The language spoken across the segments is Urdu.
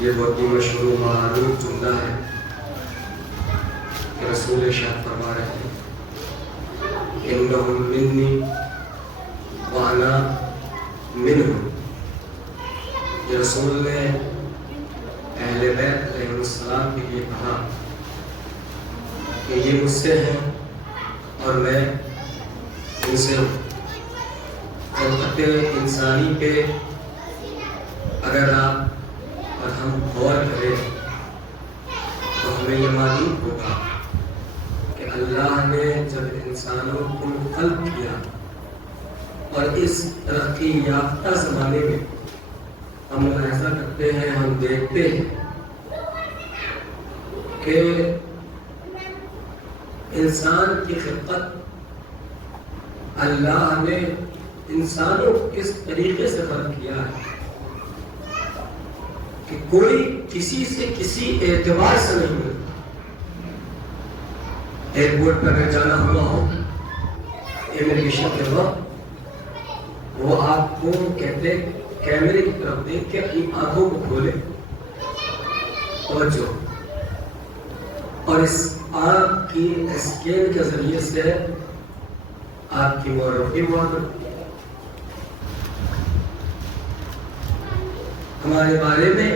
یہ بہت ہی مشہور و معروف جملہ ہے کہ رسول ارشاد فرما رہے ہیں انہم منی وانا منہم. یہ رسول نے اہل بیت علیہ السلام کے لیے کہا کہ یہ مجھ سے ہیں اور میں ان سے ہوں. خلقت انسانی پہ اگر آپ اور ہم غور کریں تو ہمیں یہ معلوم ہوگا کہ اللہ نے جب انسانوں کو خلق کیا اور اس ترقی یافتہ زمانے میں ہم ملاحظہ کرتے ہیں، ہم دیکھتے ہیں کہ انسان کی خلقت اللہ نے انسانوں کو اس طریقے سے خلق کیا ہے کہ کوئی کسی سے کسی اعتبار سے نہیں ملتا. ایئرپورٹ پر اگر جانا ہوا ہو امیگریشن کے وقت وہ آپ کو کہتے کیمرے کی طرف دیکھ کے اپنی آنکھوں کو کھولے اور اس آنکھ کی اسکین کے ذریعے سے آپ کی معرفی ہمارے بارے میں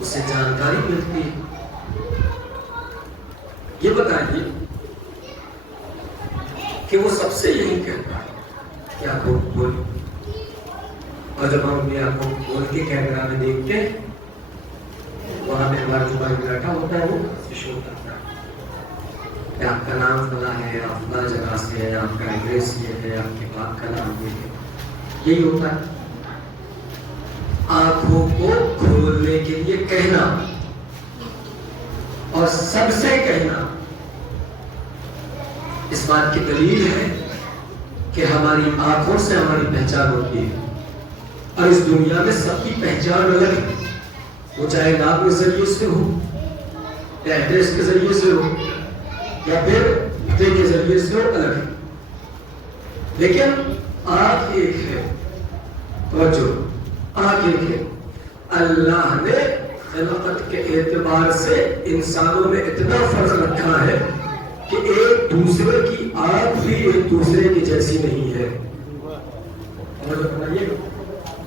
اسے جانکاری ملتی ہے. یہ بتائیے کہ وہ سب سے یہی کہتا ہے کہ آنکھوں کو کھولو، اور جب ہم اپنی آنکھوں کو کھول کے کیمرہ میں دیکھتے ہیں وہاں پہ ہمارا جو بھائی بیٹھا ہوتا ہے وہ شو کرتا ہے کہ آپ کا نام فلاں ہے، آپ فلاں جگہ سے ہے، آپ کا ایڈریس یہ ہے، آپ کے باپ کا نام یہ ہے. یہی ہوتا ہے آنکھوں کو کھولنے کے لیے کہنا اور سب سے کہنا. اس بات کی دلیل ہے کہ ہماری آنکھوں سے ہماری پہچان ہوتی ہے اور اس دنیا میں سب کی پہچان الگ ہے، وہ چاہے نام کے ذریعے سے ہو یا ایڈریس کے ذریعے سے ہو یا پھر پتے کے ذریعے سے ہو، الگ ہے. لیکن آنکھ ایک ہے. توجہ، آنکھ ایک ہے. اللہ نے خلقت کے اعتبار سے انسانوں میں اتنا فرق رکھا ہے کہ ایک دوسرے کی آنکھ بھی ایک دوسرے کی جیسی نہیں ہے.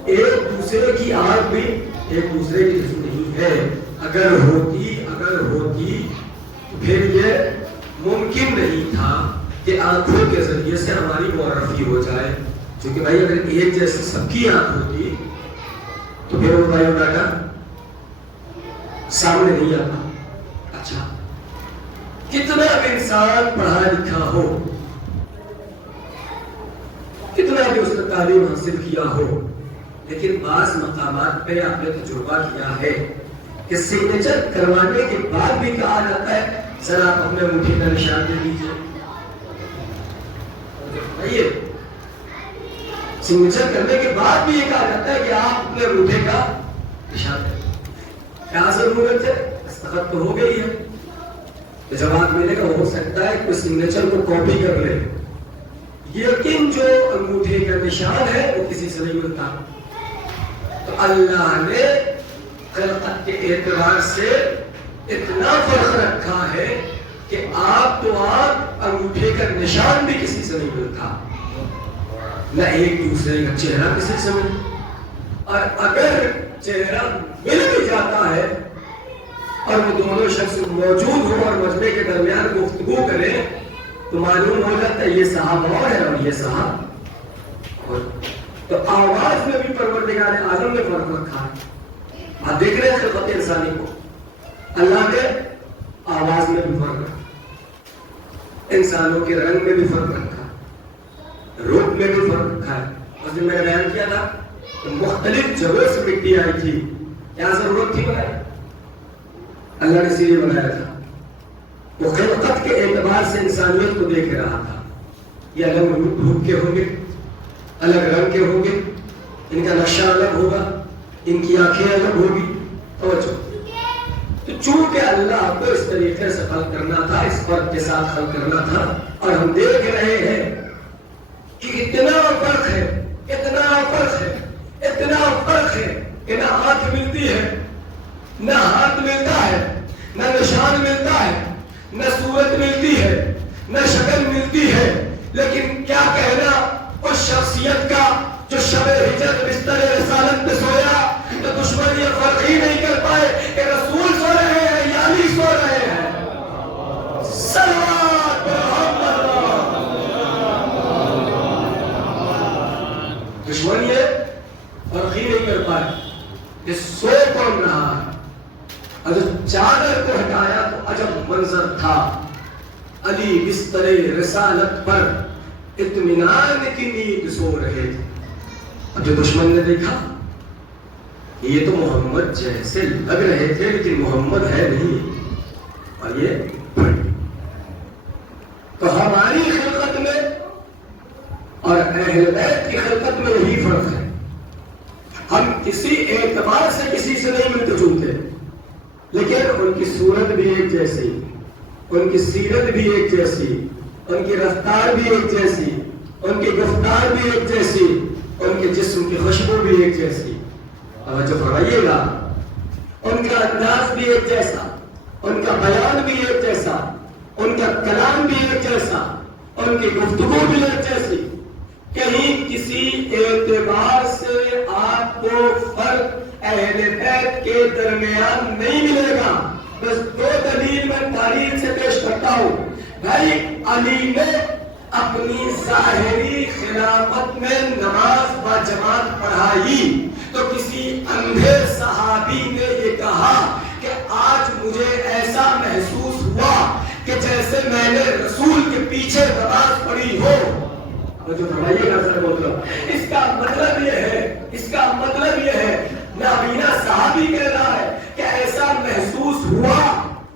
ایک دوسرے کی آنکھ بھی ایک دوسرے کی جیسی نہیں ہے. اگر ہوتی تو پھر یہ ممکن نہیں تھا کہ آنکھوں کے ذریعے سے ہماری معرفی ہو جائے. کیونکہ بھائی اگر ایک جیسی سب کی آنکھ ہوتی تو پھر وہ بایو ڈاٹا سامنے نہیں آتا. اچھا، کتنا بھی انسان پڑھا لکھا ہو کتنا بھی اس نے تعلیم حاصل کیا ہو، لیکن بعض مقامات پہ آپ نے تجربہ کیا ہے کہ سگنیچر کروانے کے بعد بھی کہا جاتا ہے ذرا آپ اپنے انگوٹھی کا نشان دے دیجیے. سگنیچر کرنے کے بعد بھی یہ کہا جاتا ہے کہ آپ اپنے انگوٹھے کا نشان دیں. کیا ضرورت ہے؟ دستخط تو ہو گئی ہے. تو جواب ملے گا ہو سکتا ہے کوئی سگنیچر کو کاپی کر لے، لیکن جو انگوٹھے کا نشان ہے وہ کسی سے نہیں ملتا. تو اللہ نے خلقت کے اعتبار سے اتنا فرق رکھا ہے کہ آپ تو آپ انگوٹھے کا نشان بھی کسی سے نہیں ملتا، نہ ایک دوسرے کا چہرہ کسی سے ملتا. اور اگر چہرہ مل بھی جاتا ہے اور وہ دونوں شخص موجود ہو اور مجمع کے درمیان گفتگو کریں تو معلوم ہو جاتا ہے یہ صاحب اور ہے اور یہ صاحب اور. تو آواز میں بھی پروردگار عالم نے فرق رکھا ہے. آپ دیکھ رہے ہیں خلقت انسانی کو، اللہ نے آواز میں بھی فرق رکھا، انسانوں کے رنگ میں بھی فرق رکھا، روپ میں بھی فرق رکھا ہے. اور جب میں نے بیان کیا تھا کہ مختلف جگہوں سے مٹی آئی تھی، کیا ضرورت تھی بنائی؟ اللہ نے اسی لیے بنایا تھا. وہ خلقت کے اعتبار سے انسانیت کو دیکھ رہا تھا. یہ الگ روپ کے ہوں گے، الگ رنگ کے ہوں گے، ان کا نقشہ الگ ہوگا، ان کی آنکھیں الگ ہوگی. توجہ. تو چونکہ اللہ کو اس طریقے سے خلق کرنا تھا، اس فرق کے ساتھ خلق کرنا تھا، اور ہم دیکھ رہے ہیں کہ اتنا فرق ہے، اتنا فرق ہے، اتنا فرق ہے کہ نہ آنکھ ملتی ہے، نہ ہاتھ ملتا ہے، نہ نشان ملتا ہے، نہ صورت ملتی ہے، نہ شکل ملتی ہے. لیکن کیا کہنا اس شخصیت کا جو شب ہجرت بستر رسالت میں سویا تو دشمن یہ فرق ہی نہیں کر پائے کہ رسول سو رہے ہیں یا علی سو رہے ہیں. صلوات محمد. دشمن یہ فرق ہی نہیں کر پائے کہ سو کون رہا ہے. اور جب چادر کو ہٹایا تو عجب منظر تھا. علی بستر رسالت پر اطمینان کی نیند سو رہے تھے. اب جو دشمن نے دیکھا یہ تو محمد جیسے لگ رہے تھے لیکن محمد ہے نہیں، اور یہ بڑی. تو ہماری خلقت میں اور اہل بیت کی خلقت میں یہی فرق ہے. ہم کسی اعتبار سے کسی سے نہیں ملتے جلتے، لیکن ان کی صورت بھی ایک جیسی، ان کی سیرت بھی ایک جیسی، ان کی رفتار بھی ایک جیسی، ان کی گفتار بھی ایک جیسی، ان کے جسم کی خوشبو بھی ایک جیسی. توجہ فرمائیے گا. ان کا انداز بھی ایک جیسا، ان کا بیان بھی ایک جیسا، ان کا کلام بھی ایک جیسا، ان کی گفتگو بھی ایک جیسی. کہیں کسی اعتبار سے آپ کو فرق اہل بیت کے درمیان نہیں ملے گا. بس دو دلیل میں تاریخ سے پیش کرتا ہوں. بھائی علی نے اپنی ظاہری خلافت میں نماز با جماعت پڑھائی تو کسی اندھے صحابی نے یہ کہا کہ آج مجھے ایسا محسوس ہوا کہ جیسے میں نے رسول کے پیچھے نماز پڑھی ہو. جو فرمائیے گا سر مطلب اس کا مطلب یہ ہے، اس کا مطلب یہ ہے نابینا صحابی کہہ رہا ہے کہ ایسا محسوس ہوا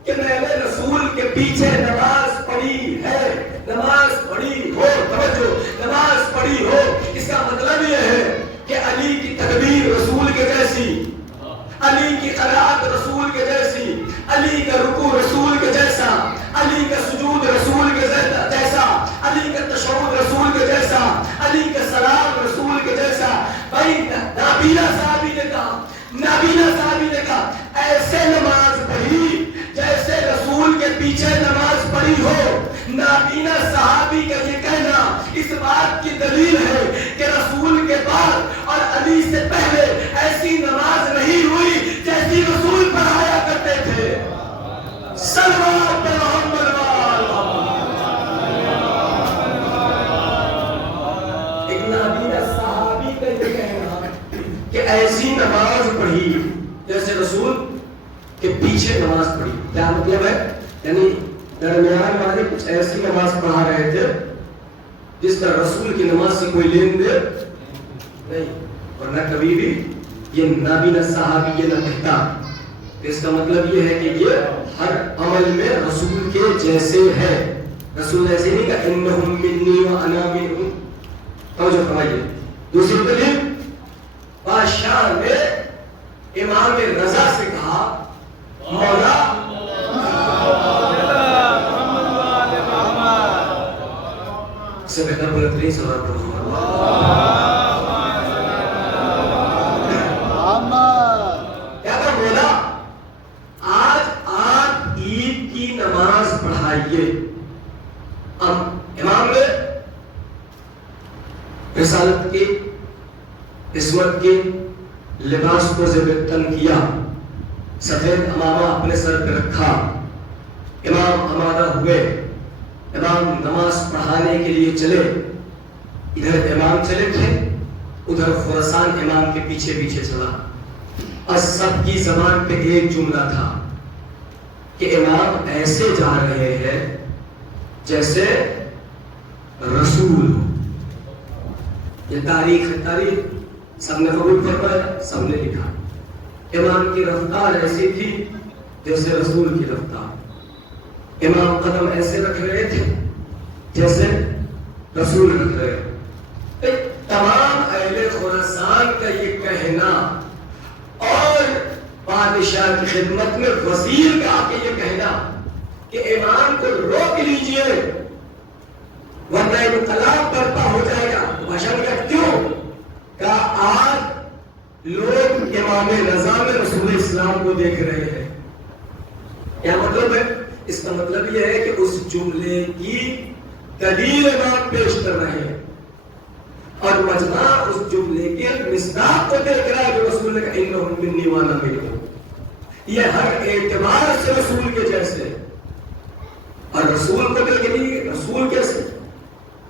کہ میں نے رسول کے پیچھے نماز پڑھی ہے، نماز پڑھی ہو. توجہ، نماز پڑھی ہو. اس کا مطلب یہ ہے کہ علی کی تکبیر رسول کے جیسی، علی کی قرات رسول کے جیسی، علی کا رکوع رسول کے جیسا، علی کا سجود رسول کے جیسا، علی کا تشہد رسول کے جیسا، علی کا سلام رسول کے جیسا. بھائی نابینا صحابی نے کہا، نابینا صحابی نے کہا ایسے نماز پڑھی جیسے رسول کے پیچھے نماز پڑھی ہو. نابینا صحابی کا یہ کہنا اس بات کی دلیل ہے کہ رسول کے بعد اور علی سے پہلے ایسی نماز نہیں ہوئی جیسی رسول پڑھایا کرتے تھے. صلوات محمد. ایک نابینا صحابی کا یہ کہنا کہ ایسی نماز پڑھی جیسے رسول کے پیچھے نماز پڑھی. کیا مطلب ہے؟ یعنی درمیان والے کچھ ایسی نماز پڑھا رہے تھے جس کا رسول کی نماز سے کوئی لین دین نہیں، اور نہ کبھی بھی یہ نہ بھی نہ صحابی یہ نہ کہتا. اس کا مطلب یہ ہے کہ یہ ہر عمل میں رسول کے جیسے ہے. رسول ایسے نہیں کہ انہم منی و انا منہم. توجہ فرمائیے. دوسری دلیل بادشاہ نے امام رضا سے کہا مولا سے بہتر بلندی سوال کروں کیا کہ مولا آج آپ عید کی نماز پڑھائیے. امام نے رسالت کی عصمت کی لباس کو زیب تن کیا، سفید امامہ اپنے سر پہ رکھا، امام آمادہ ہوئے، امام نماز پڑھانے کے لیے چلے. ادھر امام چلے تھے، ادھر خراسان امام کے پیچھے پیچھے چلا. اور سب کی زبان پہ ایک جملہ تھا کہ امام ایسے جا رہے ہیں جیسے رسول. یہ تاریخ ہے، تاریخ سب نے قبول فرمایا، سب نے لکھا. امام کی رفتار ایسی تھی جیسے رسول کی رفتار. امام قدم ایسے رکھ رہے تھے جیسے رسول رکھ رہے. تمام اہل خراسان کا یہ کہنا اور بادشاہ کی خدمت میں وزیر کا آ کے یہ کہنا کہ امام کو روک لیجئے ورنہ انقلاب برپا ہو جائے گا. بادشاہ نے کہا کیوں؟ کہا آج لوگ امام رضا میں رسول اسلام کو دیکھ رہے ہیں. کیا مطلب ہے؟ اس کا مطلب یہ ہے کہ اس جملے کی دلیل امام پیش کر رہے ہیں اور مجمع اس جملے کے مصداق کو دیکھ رہا ہے جو رسول نے کہا انہم منی وانا منہم. یہ ہر اعتبار سے رسول کے جیسے. اور رسول کو دیکھ لیے رسول کیسے؟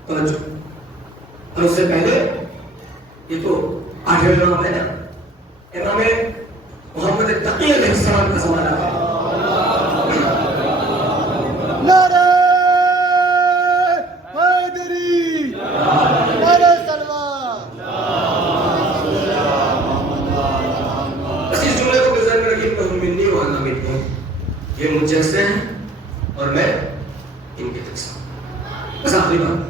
اور اس سے پہلے یہ تو آٹھویں امام ہے نا، امام محمد تقی علیہ السلام کا زمانہ ہے. نعرہ حیدری، نعرہ سلوان. بس اس جملے کو ذہن میں رکھیے کہ منی وانا منہم، یہ مجھ جیسے ہیں اور میں ان کے جیسا ہوں. بس آخری بات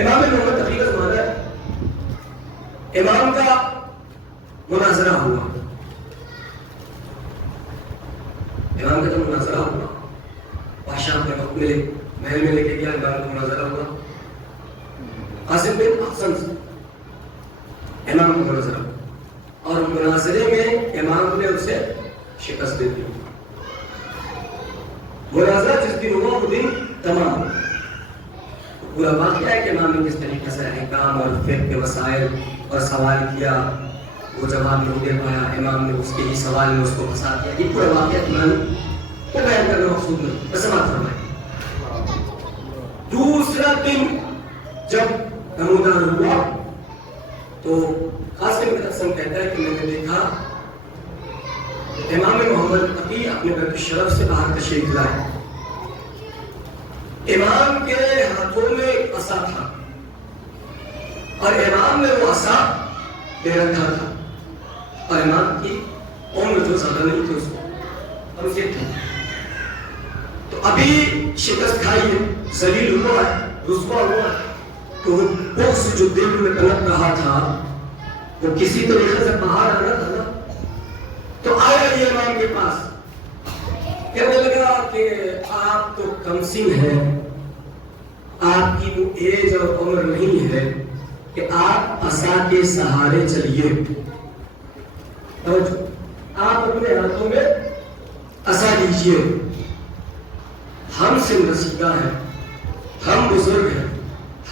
امام محمد تقی کا زمانہ ہے. امام کا مناظرہ ہوا، امام کا جو مناظرہ ہوا بادشاہ اپنے وقت میں محل میں لے کے گیا. امام کا مناظرہ ہوا قاسم بن احسن سے امام کا مناظرہ ہوا اور مناظرے میں امام نے اسے شکست دے دی. مناظرہ جس دن ہوا وہ دن تمام پورا واقعہ ہے کہ امام نے کس طریقے سے احکام اور فقہ کے مسائل اور سوال کیا، وہ جواب نہیں دے پایا، امام نے اس کے ہی سوال میں اس کو پھنسا دیا. یہ پورا واقعہ قرآن کو بیان کرنا مقصود نہیں. بس سماعت فرمائیں. دوسرا دن جب نمودار ہوا تو قاسم بن احسن کہتا ہے کہ میں نے دیکھا امام محمد تقی اپنے بیت الشرف سے باہر تشریف لائے. امام کے ہاتھوں میں ایک عصا تھا اور امام نے وہ عصا دے رکھا تھا اور امام کی عمر جو زیادہ نہیں تھی اس کو ہم سے تھے. تو ابھی شکست کھائی ہے، ذلیل ہوا ہے، رسوا ہوا ہے. تو وہ بغض جو دل میں پنپ رہا تھا وہ کسی طریقے سے باہر آنا تھا نا. تو آیا یہ امام کے پاس کہنے لگا کہ آپ تو کمسن ہیں، آپ کی وہ ایج اور عمر نہیں ہے کہ آپ عصا کے سہارے چلیے. آپ اپنے ہاتھوں میں عصا لیجیے. ہم سن رسیدہ ہیں، ہم بزرگ ہیں،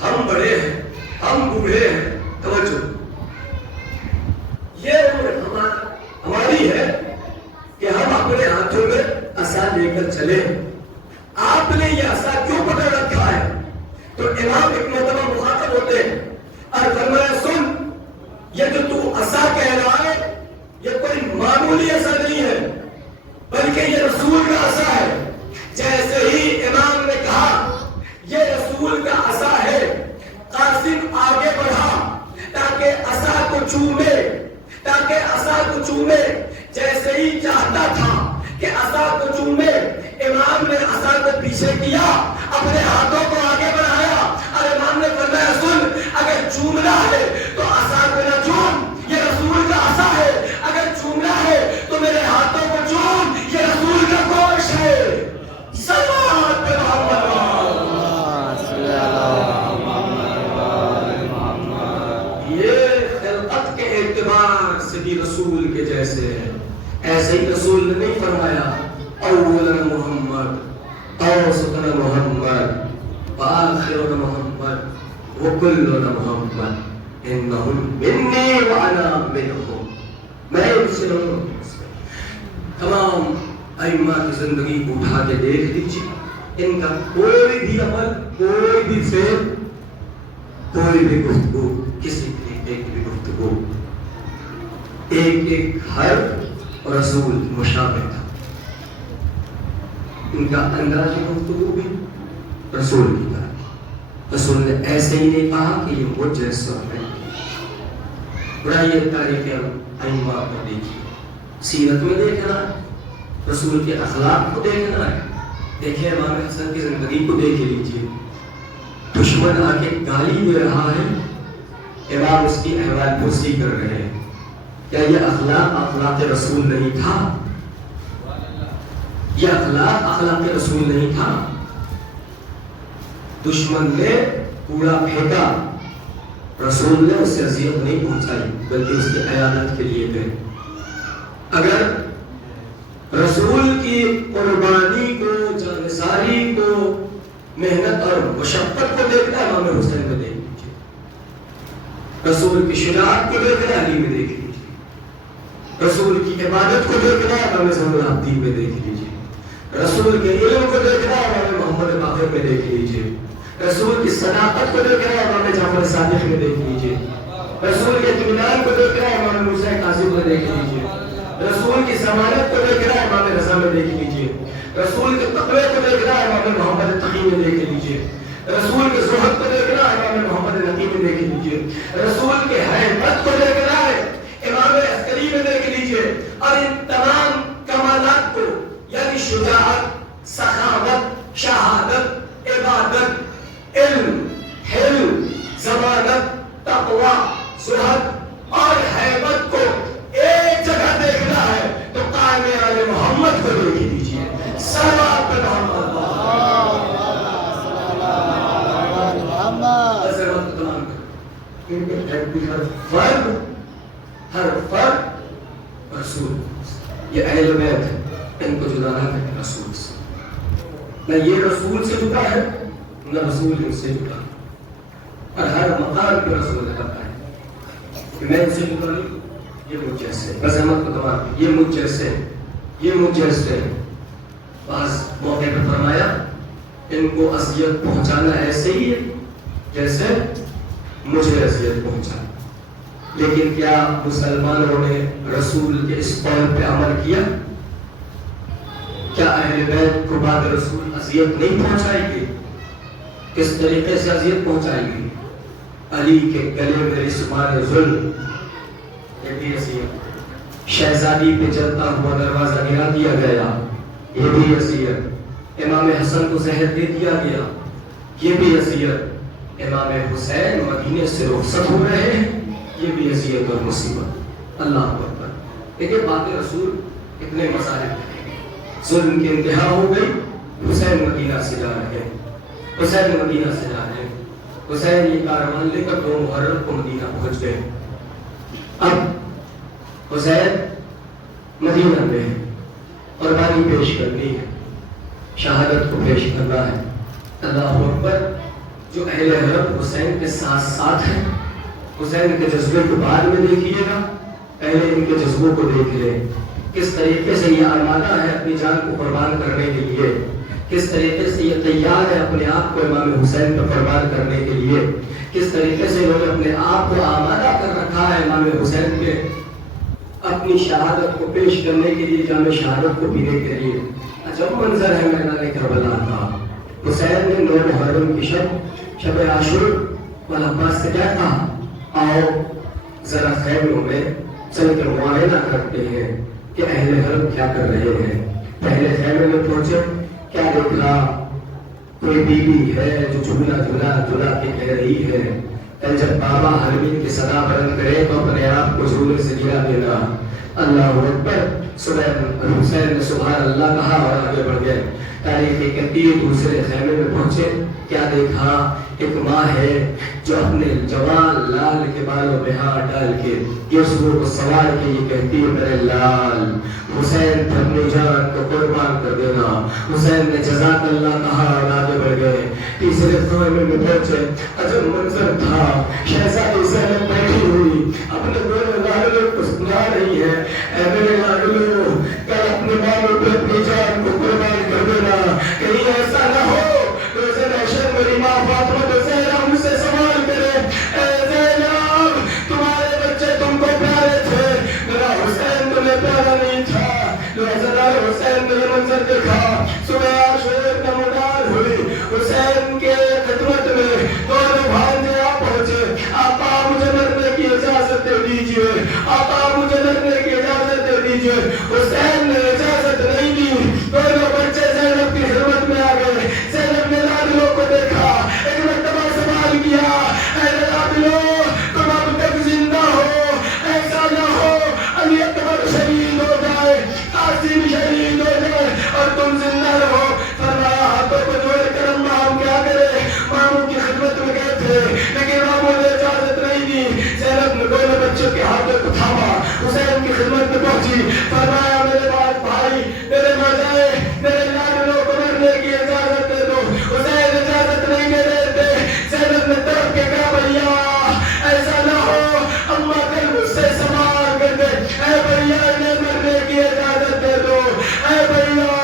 ہم بڑے ہیں، ہم بوڑھے ہیں. توجہ، یہ عمر ہماری ہے کہ ہم اپنے ہاتھوں میں عصا لے کر چلے. آپ نے یہ عصا کیوں پکڑ رکھا ہے؟ تو امام ایک مرتبہ مخاطب ہوتے ہیں اور فرمایا سن، یہ جو تو عصا کہہ رہا ہے یہ کوئی معمولی عصا نہیں ہے بلکہ یہ رسول کا عصا ہے. جیسے ہی امام نے کہا یہ رسول کا عصا ہے آگے بڑھا تاکہ عصا کو چومے جیسے ہی چاہتا تھا کہ عصا کو چومے امام نے عصا کو پیچھے کیا اپنے ہاتھوں کو آگے بڑھایا اور امام نے فرمایا سن اگر چومنا ہے تو عصا کو نہ چوم یہ رسول کا عصا ہے اگر چومنا ہے تو میرے ہاتھوں کو چوم یہ رسول کا گوشت ہے صلوات پہ محمد اعتبار سے بھی رسول کے جیسے ہے ایسے ہی رسول نے نہیں فرمایا اولا محمد اوسطنا محمد وآخرنا محمد وکلنا محمد انہم منی وانا منہم میں ان سے ہوں تمام ائمہ کی زندگی کو اٹھا کے دیکھ لیجیے ان کا کوئی بھی عمل کوئی بھی فعل کوئی بھی گفتگو کسی طریقے کی بھی گفتگو ایک ایک حرف رسول مشابہ تھا ان کا انداز گفتگو بھی رسول کی طرح رسول نے ایسے ہی نہیں کہا کہ یہ مجھ جیسا ہے برائیت تاریخ ائمہ کو دیکھیے سیرت میں دیکھنا ہے رسول کے اخلاق کو دیکھنا ہے دیکھیں امام حسن کی زندگی کو دیکھ لیجیے دشمن آ کے گالی دے رہا ہے امام اس کی احوال پرسی کر رہے ہیں کیا یہ اخلاق رسول نہیں تھا یہ اخلاق رسول نہیں تھا دشمن نے کوڑا پھینکا رسول نے اسے اذیت نہیں پہنچائی بلکہ اس کی عیادت کے لیے گئے اگر رسول کی قربانی کو جانثاری کو محنت اور مشقت کو دیکھنا ہے امام حسین میں دیکھ لیجیے رسول کی شجاعت کو دیکھنا ہے علی میں دیکھ لیجیے رسول کی عبادت کو دیکھنا ہے امام زین العابدین میں دیکھ لیجیے رسول کے علم کو دیکھنا ہے امام محمد باقر میں دیکھ لیجیے رسول کی صداقت کو دیکھنا ہے امام جعفر صادق میں دیکھ لیجیے رسول کے اطمینان کو دیکھنا ہے امام موسیٰ کاظم میں دیکھ لیجیے رسول کی ضمانت کو دیکھنا ہے امام رضا میں دیکھ لیجیے رسول کے تقوی کو دیکھنا ہے امام محمد تقی میں دیکھ لیجیے رسول کے زہد کو دیکھنا ہے امام محمد نقی میں دیکھ لیجیے رسول کے حیبت کو دیکھنا ہے امام عسکری میں دیکھ لیجیے اور ان تمام کمالات کو یعنی شجاعت سخاوت شہادت عبادت علم حلم ضمانت تقوی زہد اور حیبت کو ایک جگہ دیکھنا ہے تو قائم آل محمد کو دیکھ لیجیے صلوات پہ محمد ہر فرد رسول یہ اہل بیت ہے ان کو جدا نہ کریں رسول سے نہ یہ رسول سے جدا ہے نہ رسول ان سے جدا اور ہر مقام پہ رسول نے بتایا کہ میں ان سے جدا نہیں یہ مجھ جیسے بس احمد کو تمام یہ مجھ جیسے یہ مجھ جیسے بعض موقع پہ فرمایا ان کو اذیت پہنچانا ایسے ہی ہے جیسے مجھے اذیت پہنچا لیکن کیا مسلمانوں نے رسول کے اس قول پہ عمل کیا کیا اہل بیت کو بعد رسول اذیت نہیں پہنچائے گی کس طریقے سے اذیت پہنچائے گی علی کے گلے میں رسمان ظلم یہ بھی اذیت شہزادی پہ چلتا ہوا دروازہ گرا دیا گیا یہ بھی اذیت امام حسن کو زہر دے دیا گیا یہ بھی اذیت امام حسین مدینے سے رخصت ہو رہے ہیں یہ بھی اذیت اور مصیبت اللہ اکبر دیکھیں بات رسول اتنے مسائل ظلم کی انتہا ہو گئی حسین مدینہ سے جا رہے ہیں حسین مدینہ سے جا رہے ہیں حسین یہ کاروان لے کر 2 محرم کو مدینہ پہنچ گئے اب حسین مدینہ میں قربانی پیش کرنی ہے شہادت کو پیش کرنا ہے اللہ اکبر جو اہل حرم حسین کے ساتھ ساتھ ہیں حسین کے جذبے کو بعد میں دیکھیے گا پہلے ان کے جذبوں کو دیکھ لیں کس طریقے سے یہ آمادہ ہے اپنی جان کو قربان کرنے کے لیے کس طریقے سے یہ تیار ہے اپنے آپ کو امام حسین پر قربان کرنے کے لیے کس طریقے سے انہوں نے اپنے آپ کو آمادہ کر رکھا ہے امام حسین کے اپنی شہادت کو پیش کرنے کے لیے جام شہادت کو پینے کے لیے عجب منظر ہے میدان کربلا کا حسین نے 9 محرم کی شب عاشور والا عباس سے کیا کہا آؤ ذرا خیموں میں چل کے معائنہ کرتے ہیں کہ اہل حرم کیا کر رہے ہیں. پہلے خیمے میں پہنچے, کیا دیکھا, کوئی بیوی ہے جو جھولا جھولا جھولا کے کہہ رہی ہے کل جب بابا حرمین کی صدا بلند کرے تو اپنے آپ کو جھولے سے گرا دینا. اللہ اکبر. حسین نے سبحان اللہ کہا اور آگے بڑھ گئے. تاریخ کہتی ہے دوسرے خیمے میں پہنچے, کیا دیکھا, ایک ماں ہے جو اپنے جوان لال کے بالوں میں ہاتھ ڈال کے یسوع کو سوار کے یہ کہتی ہے میرے لال حسین پر اپنی جان کو قربان کر دینا. حسین نے جزاک اللہ کہا اور آگے بڑھ گئے. تیسرے خیمے میں پہنچے, عجب منظر تھا, شہزادی زینب بیٹھی ہوئی اپنے دونوں لاڈلوں کو سنا رہی ہے, اے میرے لاڈلوں کل اپنے بالوں پہ اپنی جان کو قربان کر دینا. کہیں ایسا نہ ہو روز محشر میری ماں فاطمہ تو زہرا مجھ سے سوال کرے, اے زینب تمہارے بچے تم کو پیارے تھے, میرا حسین تمہیں پیارا نہیں تھا. حضرت حسین نے یہ منظر دیکھا, صبح عاشور کا مدار ہوئی, حسین کے خدمت میں دونوں بھانجے آ پہنچے. آقا مجھے مرنے کی اجازت دے دیجئے, آقا مجھے مرنے کی اجازت دے دیجئے. حسین نے اجازت نہیں دی. دونوں بچے زینب کی خدمت میں آ گئے. زینب نے لاڈلوں کو دیکھا, ایک مرتبہ سوال کیا, اے لاڈلوں تم اب تک زندہ ہو, ایسا نہ ہو علی اکبر شہید ہو جائے, قاسم شہید ہو جائے اور تم زندہ رہو. فرمایا ہاتھوں کو جوڑ کر اماں ہم کیا کریں, ماموں کی خدمت میں گئے تھے لیکن ماموں نے اجازت نہیں دی. زینب نے دونوں بچوں کے ہاتھوں کو تھاما, حسین کی خدمت میں پہنچی. فرمایا میرے بات بھائی, میرے ماجائے, میرے لاڈلوں کو مرنے کی اجازت دے دو. حسین اجازت نہیں دے رہے تھے. زینب نے تڑپ کے کہا بھیا ایسا نہ ہو اماں کل مجھ سے سوال کر دے, اے بھیا انہیں مرنے کی اجازت دے دو. اے بھیا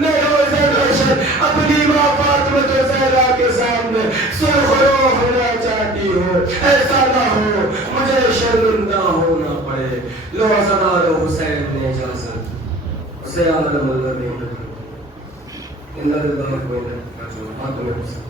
میں روز محشر اپنی ماں فاطمہ زہرا کے سامنے سرخرو ہونا چاہتی ہوں, ایسا نہ ہو مجھے شرمندہ ہونا پڑے. لو سوال حسین نے اجازت اسے عالم اللہ نے ان اللہ کوئی نہیں ہاتھ میں حسین.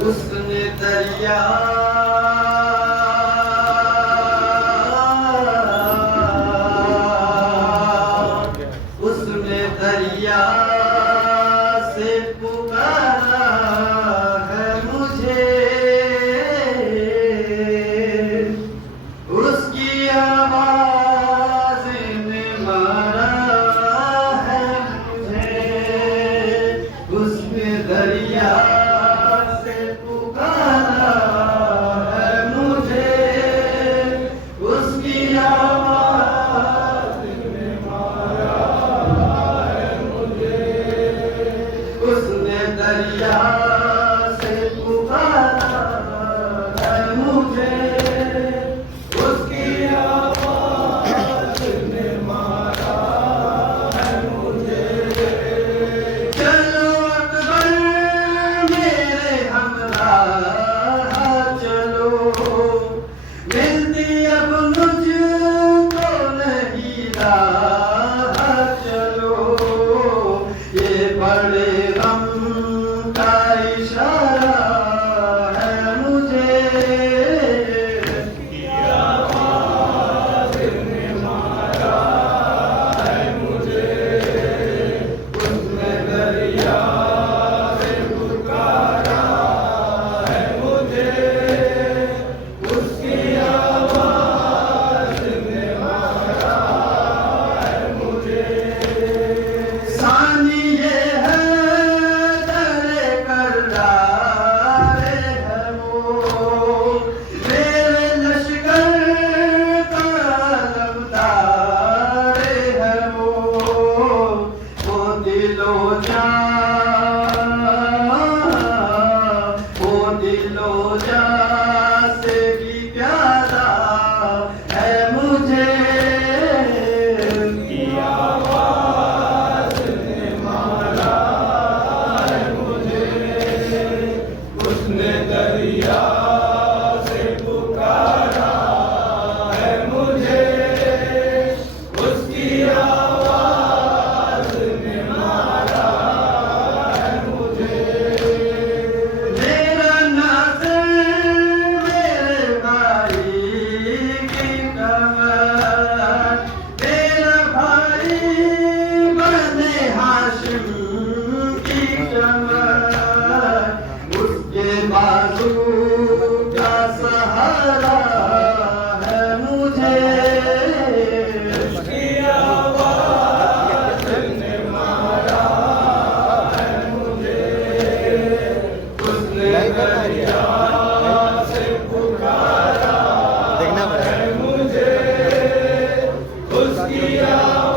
حسن دریا حسن دریا سے پکارا ہے مجھے, اس کی آواز نے مارا ہے مجھے. حسن دریا آواز